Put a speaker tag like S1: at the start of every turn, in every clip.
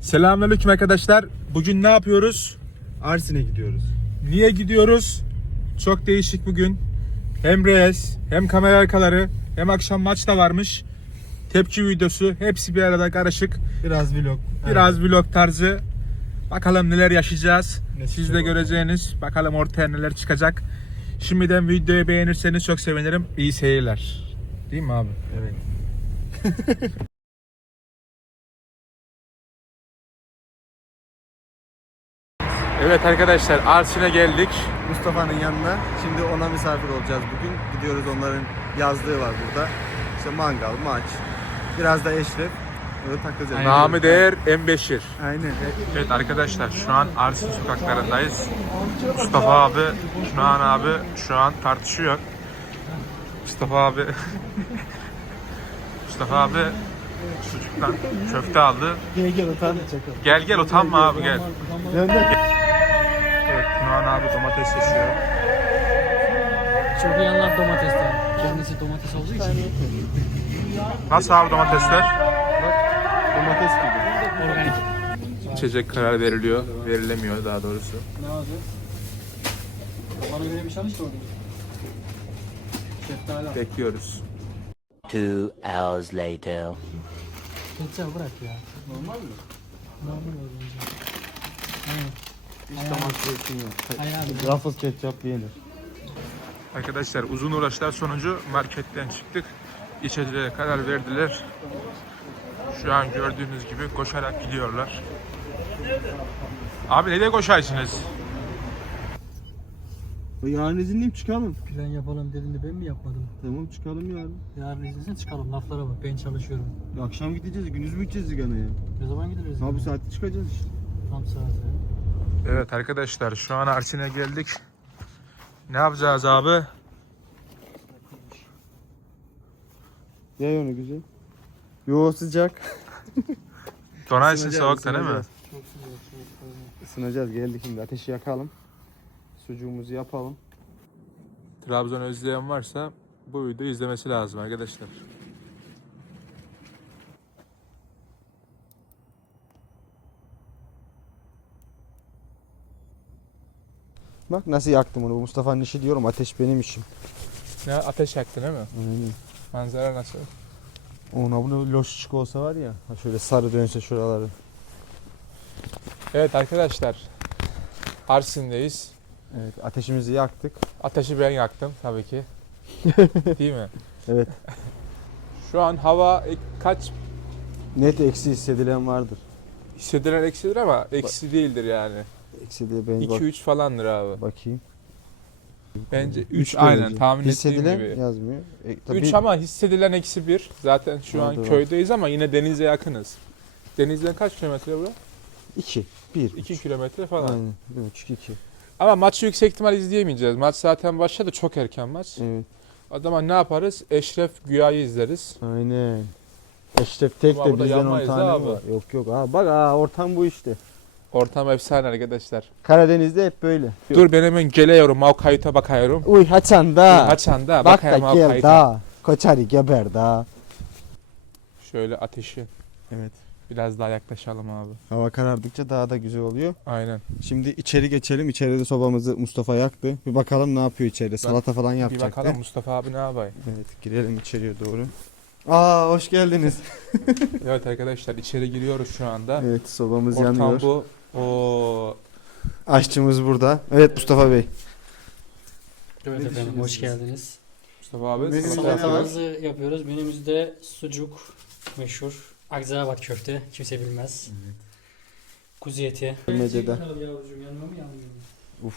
S1: Selamünaleyküm arkadaşlar. Bugün ne yapıyoruz?
S2: Arsin'e gidiyoruz.
S1: Niye gidiyoruz? Çok değişik bugün. Hem reels, hem kamera arkaları, hem akşam maç da varmış. Tepki videosu, hepsi bir arada karışık.
S2: Biraz vlog.
S1: Biraz vlog tarzı. Bakalım neler yaşayacağız.
S2: Ne
S1: Siz de
S2: çıkacak
S1: göreceğiniz. Bakalım ortaya neler çıkacak. Şimdiden videoyu beğenirseniz çok sevinirim. İyi seyirler. Değil mi abi?
S2: Evet.
S1: Evet arkadaşlar, Arsin'e geldik.
S2: Mustafa'nın yanına. Şimdi ona misafir olacağız bugün. Gidiyoruz, onların yazlığı var burada. İşte mangal, maç. Biraz da Eşref. Öyle takılacağız.
S1: Namı değer M5'ir.
S2: Aynen.
S1: Evet arkadaşlar, şu an Arsin sokaklarındayız. Mustafa abi, Şuan abi şu an tartışıyor. Mustafa abi Mustafa abi çocuktan köfte aldı.
S2: Gel utan çakalım.
S1: Gel utanma abi gel.
S2: Gönder.
S1: Evet, Şuan abi domates yaşıyor.
S3: Çok iyi anlar domatesten. Kendisi domates olduğu için.
S1: Nasıl abi domatesler?
S2: Domates gibi.
S3: Organik.
S1: İçecek karar veriliyor. Verilemiyor daha doğrusu.
S3: Ne yapacağız? Bana göre bir çalış da orada. Şeftali al.
S1: Bekliyoruz.
S4: 2 hours later.
S3: Ketçap bırak ya. Normal mi? Normal olur.
S2: Hiç domates yok.
S3: Hayır abi.
S2: Ruffles ketçap yenir.
S1: Arkadaşlar uzun uğraşlar sonucu marketten çıktık. İçeceğe karar verdiler. Şu an gördüğünüz gibi koşarak gidiyorlar. Abi nereye koşarsınız?
S2: Yarın izinliyim, çıkalım.
S3: Plan yapalım dediğinde ben mi yapmadım?
S2: Tamam, çıkalım yarın.
S3: Yarın izinsin çıkalım, laflara bak, ben çalışıyorum.
S2: Akşam gideceğiz, gündüz mü gideceğiz gene ya?
S3: Ne zaman gideriz?
S2: Abi saati çıkacağız işte.
S3: Tam saat.
S1: Evet arkadaşlar, şu an Arsin'e geldik. Ne yapacağız abi?
S2: Yay onu güzel. Yo, sıcak.
S1: Donaysın
S2: Isınacağız,
S1: soğukta değil mi?
S2: ısınacağız.
S3: Çok sıcak, çok sıcak.
S2: Isınacağız, geldik şimdi, ateşi yakalım. Sucuğumuzu yapalım.
S1: Trabzon özleyen varsa bu videoyu izlemesi lazım arkadaşlar.
S2: Bak nasıl yaktım onu. Mustafa'nın işi diyorum, ateş benim işim.
S1: Ne ateş yaktın değil mi?
S2: Aynen.
S1: Manzara nasıl?
S2: Ona bunu loşçuk olsa var ya. Ha şöyle sarı dönse şuraları.
S1: Evet arkadaşlar, Arsin'deyiz.
S2: Evet, ateşimizi yaktık.
S1: Ateşi ben yaktım tabii ki. Değil mi?
S2: Evet.
S1: Şu an hava kaç
S2: Net eksi hissedilen vardır.
S1: hissedilen eksidir ama eksi değildir yani.
S2: Eksi diye ben bak,
S1: 2-3 falandır abi.
S2: bakayım.
S1: Bence 3
S2: Üç
S1: aynen
S2: derece.
S1: tahmin ettiğim
S2: Hissedilen
S1: gibi.
S2: yazmıyor.
S1: 3 ama hissedilen eksi 1. Zaten şu an
S2: Doğru.
S1: köydeyiz ama yine denize yakınız. Denizden kaç kilometre bura?
S2: 2, 1.
S1: 2 kilometre falan.
S2: Aynen. 3, 2.
S1: Ama maçı yüksek ihtimal izleyemeyeceğiz. Maç zaten başladı, çok erken maç.
S2: Evet.
S1: O zaman ne yaparız? Eşref Güya'yı izleriz.
S2: Aynen. Eşref tek
S1: Ama
S2: de
S1: burada
S2: bizden 10
S1: yanmayız
S2: tane
S1: abi.
S2: var. Yok yok. Ha, bak ha, ortam bu işte.
S1: Ortam efsane arkadaşlar.
S2: Karadeniz'de hep böyle.
S1: Dur ben hemen geliyorum. Av kayıta bakıyorum.
S2: Uy haçan da.
S1: Haçan da
S2: Bak da
S1: bakayım av
S2: gel
S1: kayıta.
S2: da. Koçari geber da.
S1: Şöyle ateşi
S2: Evet.
S1: biraz daha yaklaşalım abi.
S2: Hava karardıkça daha da güzel oluyor.
S1: Aynen.
S2: Şimdi içeri geçelim. İçeride sobamızı Mustafa yaktı. Bir bakalım ne yapıyor içeride. Salata falan
S1: Bir
S2: yapacak.
S1: bakalım Mustafa abi ne yapayım.
S2: Evet, girelim içeriye doğru. Aa, hoş geldiniz.
S1: Evet arkadaşlar, içeri giriyoruz şu anda.
S2: Evet, sobamız
S1: Ortam
S2: yanıyor.
S1: bu. Oo.
S2: Aşçımız burada. Evet Mustafa Bey.
S3: Evet efendim, hoş geldiniz.
S1: Mustafa abi
S2: Menümüzde
S1: salata
S2: ne var?
S1: yapıyoruz.
S3: Salatamızı yapıyoruz. Menümüzde sucuk meşhur. Akzaabat köfte, kimse bilmez. Kuzu eti.
S2: Medyada.
S3: Yavrucuğum, yanıyor mu yanmıyor mu?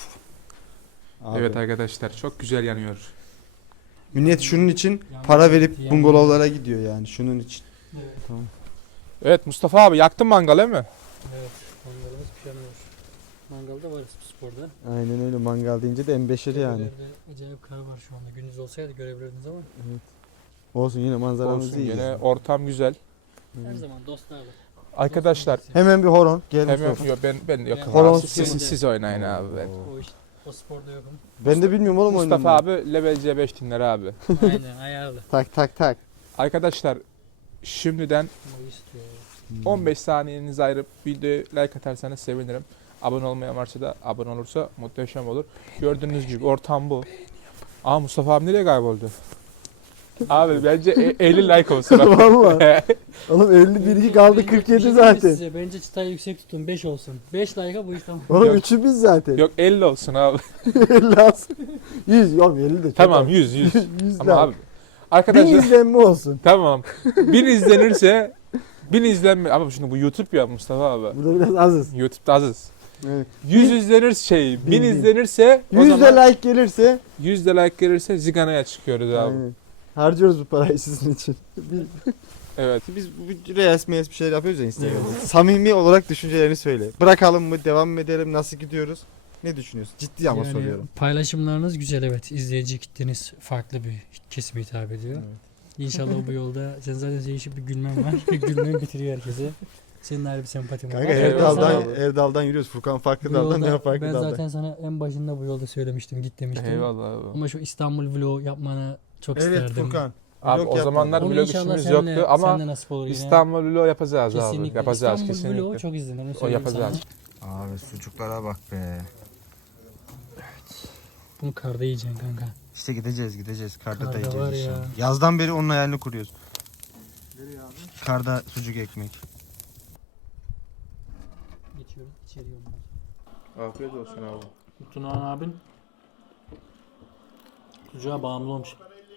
S2: Abi.
S1: Evet arkadaşlar, çok güzel yanıyor.
S2: Millet şunun için para verip bungalovlara gidiyor yani, şunun için.
S3: Evet,
S1: Evet Mustafa abi, yaktın mangal değil mi?
S3: evet. Mangalımız pişirmiyor. Mangalda varız bu sporda.
S2: Aynen öyle, mangal deyince de M5'ir yani.
S3: Görevlerde acayip kar var şu anda. Gündüz olsaydı görebilirdiniz ama
S2: Olsun, yine manzaramız
S1: Olsun,
S2: iyi.
S1: yine ortam güzel.
S3: her zaman dostlarla.
S1: Arkadaşlar
S2: Hemen bir horon. Gel
S1: hemen
S2: Mustafa.
S1: yok ben yokum.
S2: Horon
S1: Abi, siz oynayın abi ben.
S3: O sporda yokum.
S2: Ben de bilmiyorum oğlum oyunu.
S1: Mustafa abi level C5 dinler abi.
S3: Aynen, ayarlı.
S2: Tak tak tak.
S1: Arkadaşlar şimdiden
S3: Ama istiyor.
S1: 15 saniyenizi ayırıp videoya like atarsanız sevinirim. Abone olmayan varsa da abone olursa muhteşem olur. Gördüğünüz gibi ortam bu. Aa, Mustafa abi nereye kayboldu? Abi bence 50 like olsun.
S2: Valla. Oğlum 51 kaldı 47 zaten.
S3: Size, bence çıtayı yüksek tutun 5 olsun. 5 like'a bu iş tamam.
S2: Oğlum
S1: Yok.
S2: 3'ü biz zaten.
S1: Yok 50 olsun abi.
S2: 50 olsun. 100 yok 50 de çok.
S1: Tamam
S2: az.
S1: 100.
S2: 100
S1: Ama abi
S2: 1000
S1: arkadaşlar
S2: izlenme olsun.
S1: tamam. 1000 izlenirse 1000 izlenme. Ama şimdi bu YouTube ya Mustafa abi.
S2: Burada biraz azız.
S1: YouTube'da azız.
S2: Evet.
S1: 100 izlenirse 1000
S2: bin.
S1: izlenirse o
S2: 100 de
S1: zaman
S2: like gelirse
S1: 100 de like gelirse Zigana'ya çıkıyoruz abi.
S2: aynen. Harcıyoruz bu parayı sizin için.
S1: Evet.
S2: Biz bu reels bir şeyler yapıyoruz ya Instagram'da. Samimi olarak düşüncelerini söyle. Bırakalım mı, devam mı edelim, nasıl gidiyoruz? Ne düşünüyorsun? Ciddi ama soruyorum.
S3: Paylaşımlarınız güzel, evet. İzleyici kitleniz farklı bir kesime hitap ediyor. İnşallah bu yolda sen zaten değişik bir gülmen var. Gülmen bitiriyor herkese. Senin ayrı bir sempatim var.
S2: Kanka
S1: Eyvallah.
S2: Erdal'dan yürüyoruz. Furkan farklı
S3: Bu
S2: daldan,
S3: yolda-
S2: ben farklı
S3: ben
S2: daldan.
S3: zaten sana en başında bu yolda söylemiştim, git demiştim.
S1: Eyvallah abi.
S3: Ama şu İstanbul vlog yapmanı çok
S2: Evet
S3: isterdim.
S2: Furkan.
S1: Abi
S2: Vlog
S1: o zamanlar
S2: yapmadım.
S3: Onu
S1: vlog
S3: inşallah
S1: işimiz
S3: senle,
S1: yoktu ama
S3: senle nasip olur yine.
S1: İstanbul vlog yapacağız
S3: Kesinlikle.
S1: abi. Yapacağız
S3: İstanbul
S1: kesinlikle.
S3: vlogu çok izlenir. Onu
S1: O
S3: söyleyeyim
S1: yapacağız.
S3: sana.
S2: Abi sucuklara bak be.
S3: Bunu karda yiyeceksin kanka.
S2: İşte gideceğiz. Karda da
S3: Karda
S2: yiyeceğiz
S3: var ya.
S2: inşallah. Yazdan beri onun hayalini kuruyoruz. Karda sucuk ekmek.
S3: Geçiyorum içeriye
S1: Afiyet olsun abi.
S3: Tunan abin sucuğa bağımlı olmuş.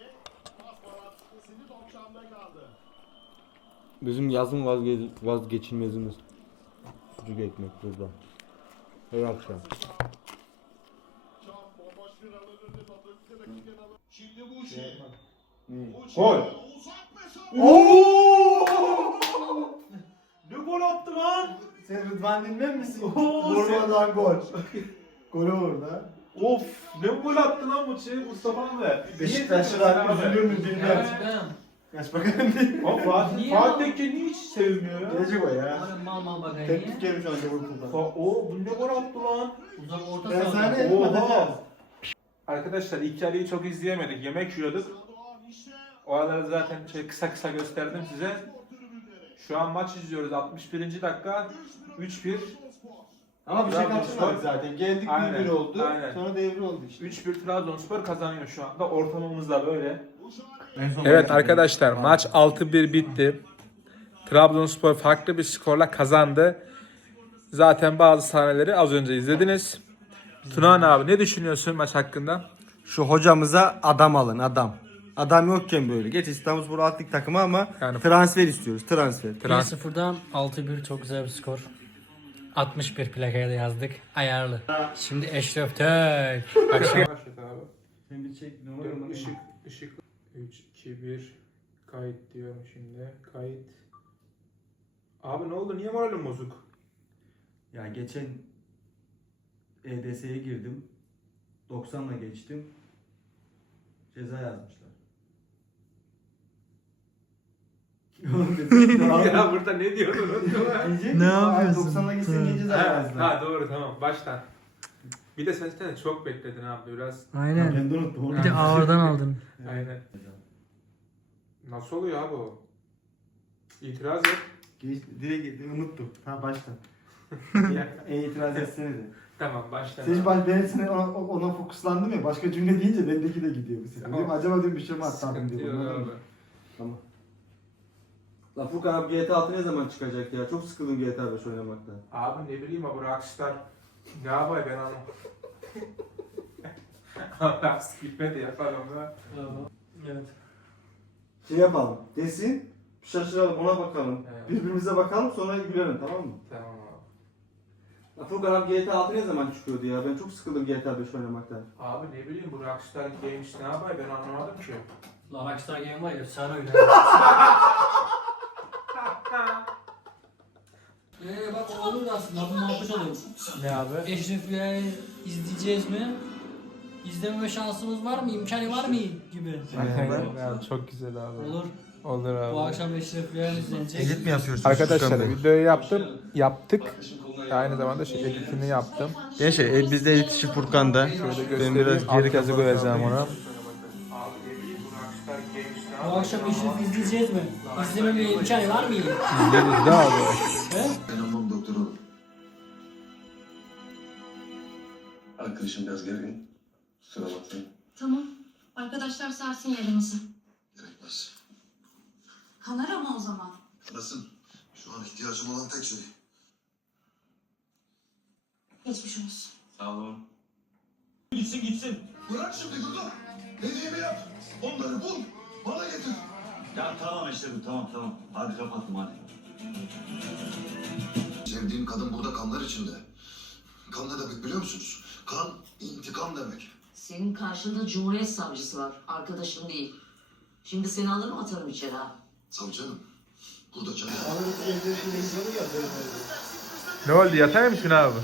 S2: Bizim yazın vazgeçilmezimiz. Sucuk ekmek burada. Her akşam.
S1: Gol.
S5: Ne gol attı lan?
S2: Sen Rıdvan Dilmen misin? Vurmadan gol. Gol olur da.
S5: Of, ne gol attı lan Mustafa abi.
S2: Beşiktaşlılar üzülür mü bilmem. Kaç bakalım değil.
S5: Abi Fatih Tekke niye hiç sevmiyor ya?
S2: Gelecek o ya.
S3: Mal bakayım.
S2: Teklif gelmiş önce Liverpool'dan.
S5: Bu ne gol attı lan?
S3: Uzak orta
S2: Ben
S3: saha.
S2: sana ettim atacağız.
S5: Oha. Arkadaşlar ilk yarıyı çok izleyemedik. Yemek yiyorduk. O araları zaten kısa kısa gösterdim size. Şu an maç izliyoruz. 61. dakika. 3-1.
S2: Ama bir şey
S5: Trabzonspor.
S2: kaçırmadık zaten. Geldik
S5: Aynen,
S2: 1-1 oldu.
S5: aynen.
S2: Sonra devre oldu işte.
S5: 3-1 Trabzonspor kazanıyor şu anda. Ortamımız da böyle.
S1: Evet arkadaşlar maç 6-1 bitti. Trabzonspor farklı bir skorla kazandı. Zaten bazı sahneleri az önce izlediniz. Tunan abi ne düşünüyorsun maç hakkında?
S2: Şu hocamıza adam alın adam. Adam yokken böyle. Geç İstanbulspor atlık takımı ama
S1: Yani-
S2: transfer istiyoruz. Transfer.
S3: 1-0'dan 6-1 çok güzel bir skor. 61 plakaya da yazdık. Ayarlı. Şimdi Eşref Tök. Akşam.
S1: Başlat abi.
S2: Sen bir çek
S1: Işık 3, 2, 1 kayıt diyorum şimdi. Kayıt. Abi ne oldu? Niye moralim bozuk?
S2: Ya geçen EDS'ye girdim. 90'la geçtim. Ceza yazmışlar.
S1: Ya burada ne diyordun?
S2: Ne yapıyorsun? 90'la geçsen gece ceza
S1: ha,
S2: yazdılar.
S1: doğru tamam baştan. Bir de sen zaten çok bekledin abi biraz.
S3: Aynen.
S2: Ben de unuttum.
S3: Bir de ağırdan aldın.
S1: Aynen. Nasıl oluyor abi o? İtiraz et.
S2: Direkt unuttum. Ha baştan. İtiraz etsene de.
S1: Tamam baştan.
S2: Sen ben seni ona fokuslandım ya. Başka cümle deyince bendeki de gidiyor bu sefer.
S1: Tamam.
S2: Diyorum, acaba diyorum bir şey mi atladım
S1: Sıkıntı
S2: diyor.
S1: yok
S2: Anladın
S1: abi.
S2: mı? Tamam. La Furkan abi GTA 6 ne zaman çıkacak ya? Çok sıkıldım GTA 5 oynamaktan.
S1: Abi ne bileyim abi Rockstar. Ne yapay ben onu. Allah skipme de yapalım da.
S3: Evet.
S2: Şey yapalım. Desin. Şaşıralım ona bakalım.
S1: Evet.
S2: Birbirimize bakalım sonra gülelim tamam mı?
S1: Tamam abi.
S2: La Furkan abi GTA 6 ne zaman çıkıyordu ya? Ben çok sıkıldım GTA 5 oynamaktan.
S1: Abi ne bileyim bu Rockstar Games ne yapay ben anlamadım ki.
S3: La Rockstar Game var ya efsane oyun. Bak o olur da aslında bu muhabbet olur.
S1: Ne abi?
S3: Eşref Rüya'yı izleyeceğiz mi? İzleme şansımız var mı? İmkanı var mı? Gibi.
S1: Abi, çok güzel abi.
S3: Olur.
S1: Olur abi.
S3: Bu akşam Eşref Rüya'yı izlenecek.
S2: Edit mi yapıyorsun?
S1: Arkadaşlar videoyu yaptık. Aynı zamanda editini yaptım.
S2: Gençler bizde edit işi Furkan'da.
S1: Şöyle
S2: Ben
S1: göstereyim.
S2: biraz geri
S1: Alt yazı
S2: kafa
S1: koyacağım ona.
S5: Abi ne bileyim bu Rockstar Games ne
S3: Bu akşam Eşref'i izleyeceğiz mi? İzlememe imkanı var mı?
S1: İzleriz de abi.
S3: He?
S6: Ben olmam doktor oğlum. Arkadaşım biraz gergin. Kusura bakmayın.
S7: Tamam. Arkadaşlar sarsın yerimizi.
S6: Gerekmez.
S7: Kanar ama o zaman.
S6: Nasıl? Şu an ihtiyacım olan tek şey.
S7: Geçmiş olsun.
S6: Sağ olun. Gitsin. Bırak şimdi Gudu. Dediğimi yap. Onları bul. Bana getir.
S8: Ya tamam Eşref'im tamam. Hadi kapattım hadi.
S6: Sevdiğim kadın burada kanlar içinde. Kan ne demek biliyor musunuz? Kan intikam demek.
S9: Senin karşında Cumhuriyet Savcısı var. Arkadaşın değil. Şimdi seni alırım atarım içeri ha.
S6: Savcım. Burada canım.
S1: Ne oldu, yatay mısın abi?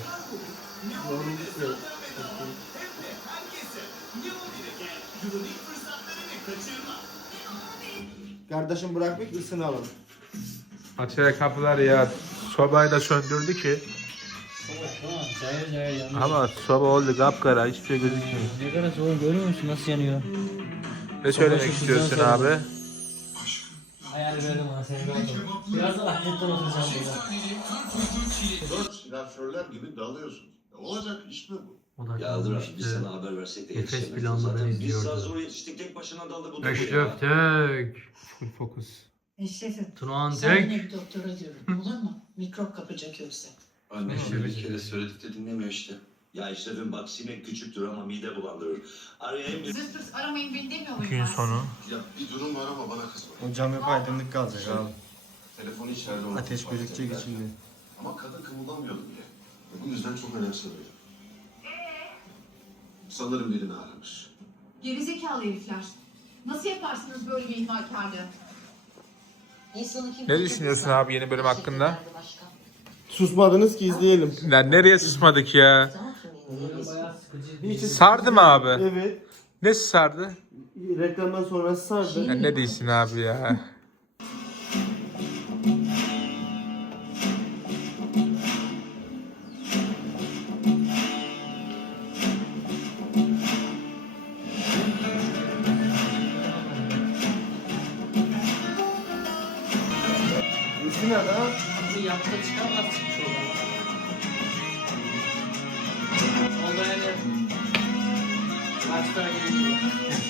S2: Kardeşim bırak bir ısınalım.
S1: Açıya kapılar ya. Sobayı da söndürdü ki.
S3: Tamam. Cayır yanıyor.
S1: Ama soba oldu kapkara, hiçbir şey gözükmüyor.
S3: Ne kadar soğuk görüyor musun nasıl yanıyor?
S1: Ne söylemek
S3: çok
S1: istiyorsun
S3: güzel
S1: abi?
S3: Hayal verdim ona seni rahatım. Biraz da rahmetten oturacağım burada.
S6: Dört silahşörler gibi dalıyorsun. Olacak iş mi bu?
S8: Ya dur abi biz sana haber versek de
S3: Efes
S8: yetişemezdin
S3: planlarını
S8: zaten. Biz
S3: izliyordu.
S8: daha zor yetiştik tek başına daldı bu da bu
S1: Eşref
S8: ya.
S1: tek. Full fokus.
S10: Eşref'im,
S3: Turan
S10: sen
S3: tek.
S10: yine bir doktora diyorum. Olur mu? Mikrop kapacak yoksa.
S6: Anne bir kere söyledik de dinlemiyor işte.
S8: Ya Eşref'im bak sinek küçüktür ama mide bulandırır. Arayayım bir.
S7: Zırt pırt aramayın beni demiyor muyum
S1: Gün
S7: ben?
S1: sonu.
S6: Ya bir durum var ama bana kızma.
S2: O cam hep aydınlık kalacak abi.
S6: Telefonu içeride unuttum.
S2: Ateş gözükecek içinde.
S6: Ama kadın kımıldamıyordu bile. Bu yüzden çok önemsemiyor. Sanırım birini aramış.
S7: Gerizekalı herifler. Nasıl yaparsınız böyle bir ihmalkarlığı?
S9: İnsanı kim
S1: Ne düşünüyorsun abi yeni bölüm hakkında?
S2: Susmadınız ki izleyelim.
S1: Lan nereye susmadık ya?
S3: Bayağı sıkıcı.
S1: Sardı mı abi?
S2: Evet.
S1: Ne sardı?
S2: Reklamdan sonrası sardı.
S1: Ya ne diyorsun abi ya?
S2: İsmi ne lan?
S3: Bu yapıda çıkamaz çıkmış oradan. Onda yani maçlar geliyor.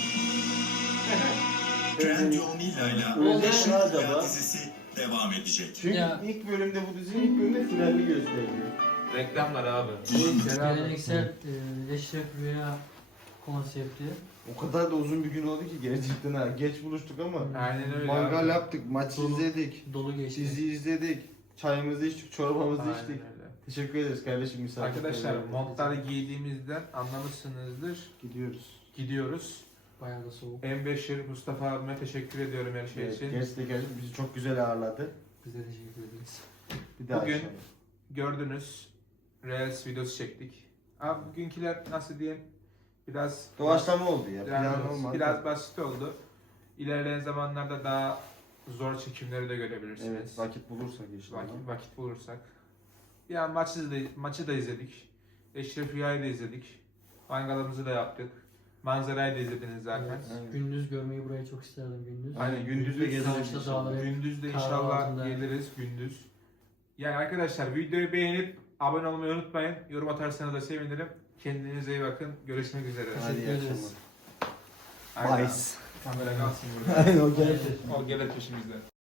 S8: Trendyol Nila'yla
S3: Oldu.
S2: Acaba?
S8: dizisi devam edecek.
S2: Çünkü
S3: Ya.
S2: ilk bölümde bu dizinin ilk bölümde finalini gösteriyor.
S1: Reklamlar abi.
S3: Geleneksel Eşref Rüya konsepti.
S2: O kadar da uzun bir gün oldu ki gerçekten ha. Geç buluştuk ama.
S1: Aynen öyle
S2: Mangal
S1: abi.
S2: yaptık, maç izledik,
S3: Dolu geçti.
S2: dizi izledik, çayımızı içtik, çorbamızı
S1: Aynen
S2: içtik.
S1: öyle.
S2: Teşekkür ederiz kardeşim misafir.
S1: Arkadaşlar montları giydiğimizden anlamışsınızdır.
S2: gidiyoruz.
S1: Gidiyoruz.
S3: Bayağı da soğuk.
S1: M5'ir Mustafa abime teşekkür ediyorum her şey
S2: Evet,
S1: için.
S2: gerçekten bizi çok güzel ağırladı.
S3: Biz de teşekkür ederiz.
S2: Bir daha
S1: Bugün
S2: inşallah.
S1: gördünüz. Reels videosu çektik. Abi bugünküler nasıl diyeyim? Biraz
S2: Doğaçlama oldu ya.
S1: yani
S2: Plan olmadı.
S1: biraz basit oldu. İlerleyen zamanlarda daha zor çekimleri de görebilirsiniz.
S2: Evet, vakit bulursak inşallah.
S1: Vakit bulursak. Ya maçı da izledik. Eşref Rüya'yı da izledik. Mangalımızı da yaptık. Manzarayı da izlediniz zaten.
S2: Aynen.
S3: Gündüz görmeyi burayı çok isterdim gündüz.
S2: Aynen, gündüz de gezeriz
S3: Savaşta
S2: inşallah.
S3: dağları.
S1: Gündüz de
S3: Kahve
S1: inşallah
S3: altında.
S1: geliriz gündüz. Yani arkadaşlar videoyu beğenip abone olmayı unutmayın. Yorum atarsanız da sevinirim. Kendinize iyi bakın. Görüşmek üzere.
S2: Hadi iyi
S3: ederiz.
S2: akşamlar.
S1: Aynen.
S2: Bye.
S1: Kamera kalsın burada.
S2: Aynen o geldi.
S1: O gelir peşimizden.